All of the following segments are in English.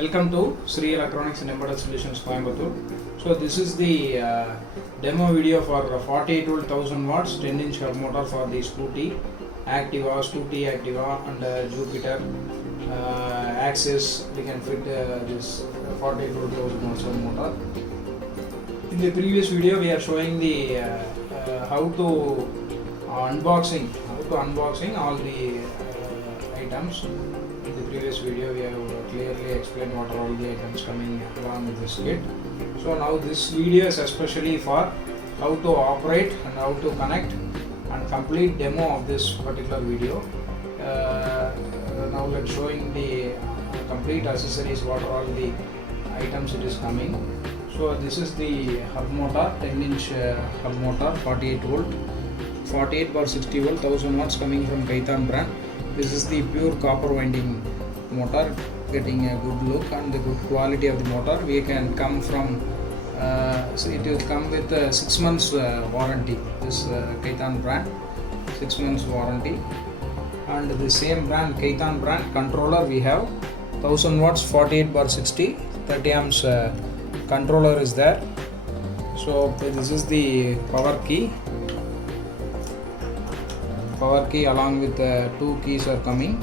Welcome to Sri Electronics and Embedded Solutions Coimbatore. So this is the demo video for 48 volt 1000 watts 10 inch hub motor for the Scooty, Activa, Scooty Activa and Jupiter Axis. We can fit this 48 volt 1000 watts hub motor. In the previous video we are showing the how to unboxing all the items. In the previous video we have clearly explained what are all the items coming along with this kit. So now this video is especially for how to operate and how to connect and complete demo of this particular video. Now let's showing the complete accessories, what are all the items it is coming. So this is the hub motor, 10 inch hub motor, 48 volt, 48 bar 60 volt, 1000 watts coming from Kaitan brand. This is the pure copper winding motor, getting a good look and the good quality of the motor. We can come from so it will come with 6 months warranty. This Kaitan brand, 6 months warranty. And the same brand, Kaitan brand controller, we have 1000 watts 48 bar 60, 30 amps controller is there. So this is the power key. Power key along with two keys are coming.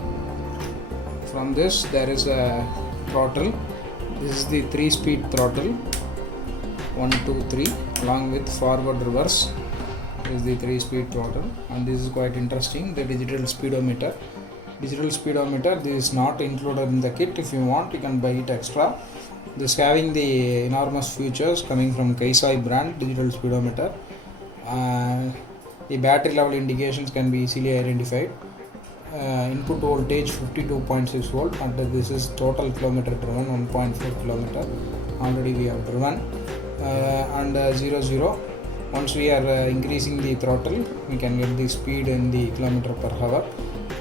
From this there is a throttle. This is the 3-speed throttle, 1, 2, 3, along with forward reverse. This is the 3-speed throttle, and this is quite interesting, the digital speedometer. Digital speedometer, this is not included in the kit. If you want, you can buy it extra. This having the enormous features coming from Kaisai brand digital speedometer. The battery level indications can be easily identified. Input voltage 52.6 volt, and this is total kilometer driven 1.4 kilometer. Already we have driven, and 0 once we are increasing the throttle, we can get the speed in the kilometer per hour.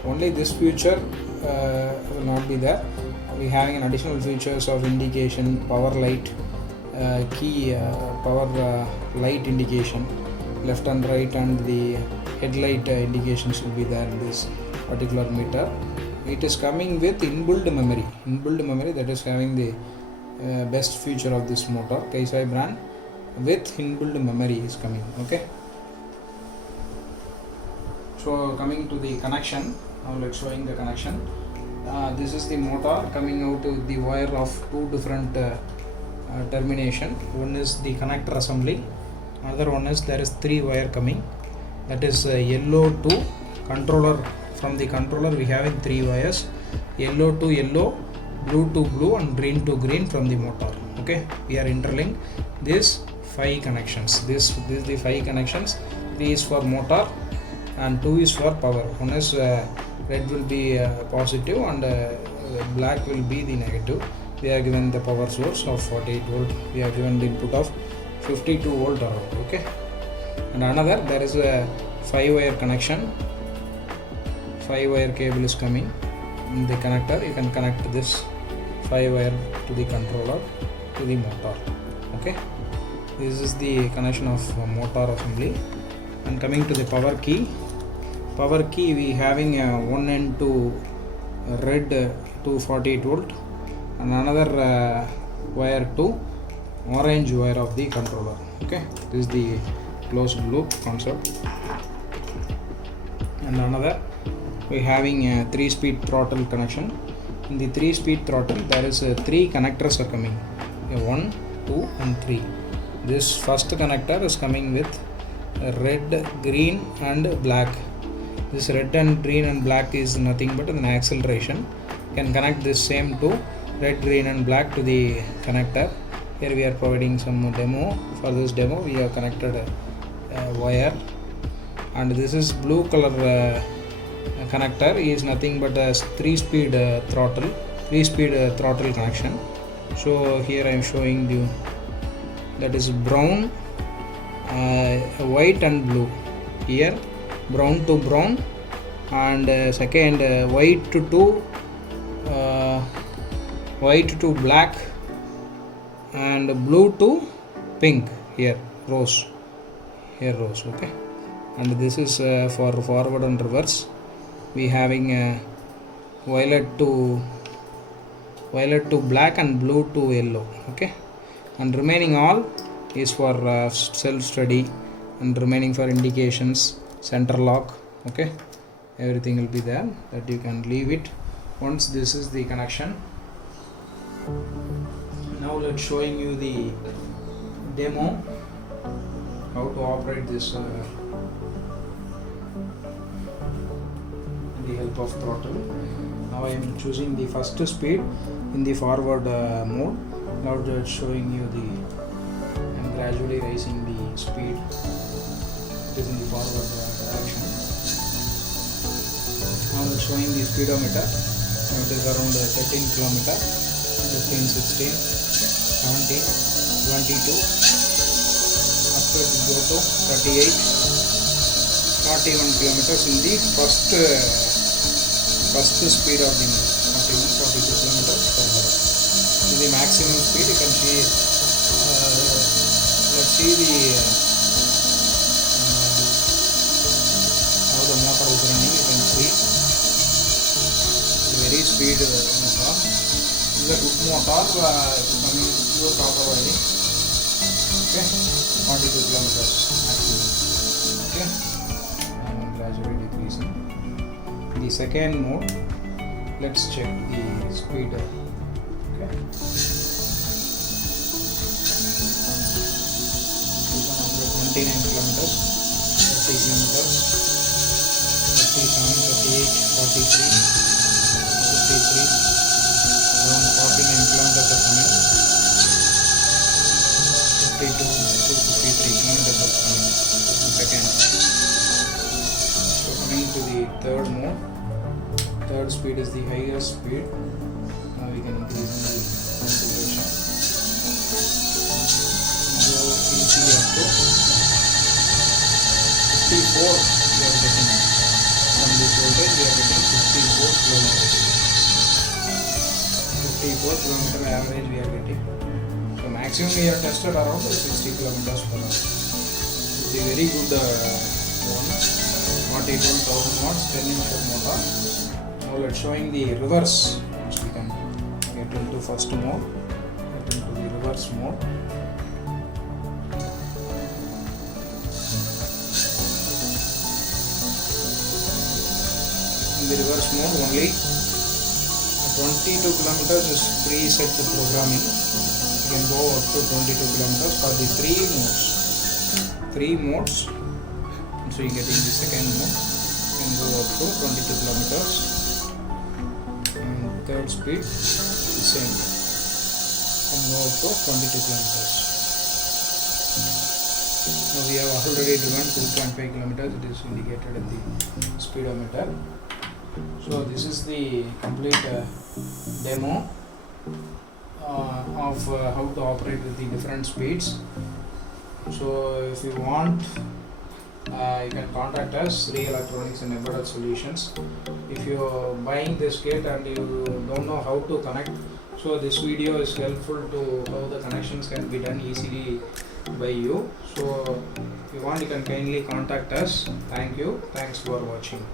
Only this feature will not be there. We having an additional features of indication, power light, key power light indication, left and right, and the headlight indications will be there in this particular meter. It is coming with inbuilt memory that is having the best feature of this motor. Kaisai brand with inbuilt memory is coming. Okay, so coming to the connection, now let's showing the connection. This is the motor coming out with the wire of two different termination. One is the connector assembly, another one is there is 3 wire coming, that is yellow to controller. From the controller we having 3 wires, yellow to yellow, blue to blue, and green to green from the motor. Okay, we are interlinked this 5 connections. This is the 5 connections. 3 is for motor and 2 is for power. One is red will be positive and black will be the negative. We are given the power source of 48 volt. We are given the input of 52 volt around. Okay, and another, there is a 5 wire connection. 5 wire cable is coming in the connector. You can connect this 5 wire to the controller, to the motor. Okay, this is the connection of motor assembly. And coming to the power key, we having one end to red to 48 volt and another wire to orange wire of the controller. Okay, this is the closed loop concept. And another, we having a 3-speed throttle connection. In the 3-speed throttle there is 3 connectors are coming, 1, 2 and 3. This first connector is coming with red, green and black. This red and green and black is nothing but an acceleration. You can connect this same to red, green and black to the connector. Here we are providing some demo. For this demo we have connected a wire, and this is blue color connector is nothing but a 3-speed throttle connection. So here I am showing you, that is brown, white and blue. Here brown to brown, and second white to black, and blue to pink. Here rose. Okay, and this is for forward and reverse. We having violet to violet to black and blue to yellow. Okay, and remaining all is for self study and remaining for indications, center lock. Okay, everything will be there that you can leave it. Once this is the connection, now let's showing you the demo how to operate this with the help of throttle. Now I am choosing the first speed in the forward mode. Now it's showing you the I am gradually raising the speed. It is in the forward direction. Now it's showing the speedometer. Now it is around 13 kilometer, 15, 16, 17, 22. After it will go to 38, 41 kilometers in the first speed of the move. 41, 42 kilometers per hour. In the maximum speed, you can see. Let's see the how the motor is running. You can see the very speed motor. This is a good motor. Coming pure copper wiring. Okay, 42 kilometers maximum. Okay, and gradually decreasing. The second mode, let's check the speed. Okay, 29 kilometers, 30 kilometers, 37, 38, 43, 53, around 49 kilometers are coming. 52 to 53 kilometers are coming. Second. So coming to the third mode. Third speed is the highest speed. Now we can increase in the configuration. So PC up to 54 we are getting. From this voltage we are getting 54 kilometers. 54 kilometer average we are getting. So maximum we have tested around 60 kilometers per hour. It's a very good one. 41,000 watts 10-inch motor. Now let's showing the reverse. Once we can get into first mode, get into the reverse mode. In the reverse mode only 22 kilometers is preset programming. You can go up to 22 kilometers for the three modes. So you get in the second mode, you can go up to 22 kilometers. And third speed the same, you can go up to 22 kilometers. Now we have already driven 2.5 kilometers. It is indicated at the speedometer. So this is the complete demo of how to operate with the different speeds. So if you want, you can contact us, Sri Electronics and Embedded Solutions. If you are buying this kit and you don't know how to connect, so this video is helpful to how the connections can be done easily by you. So if you want, you can kindly contact us. Thank you. Thanks for watching.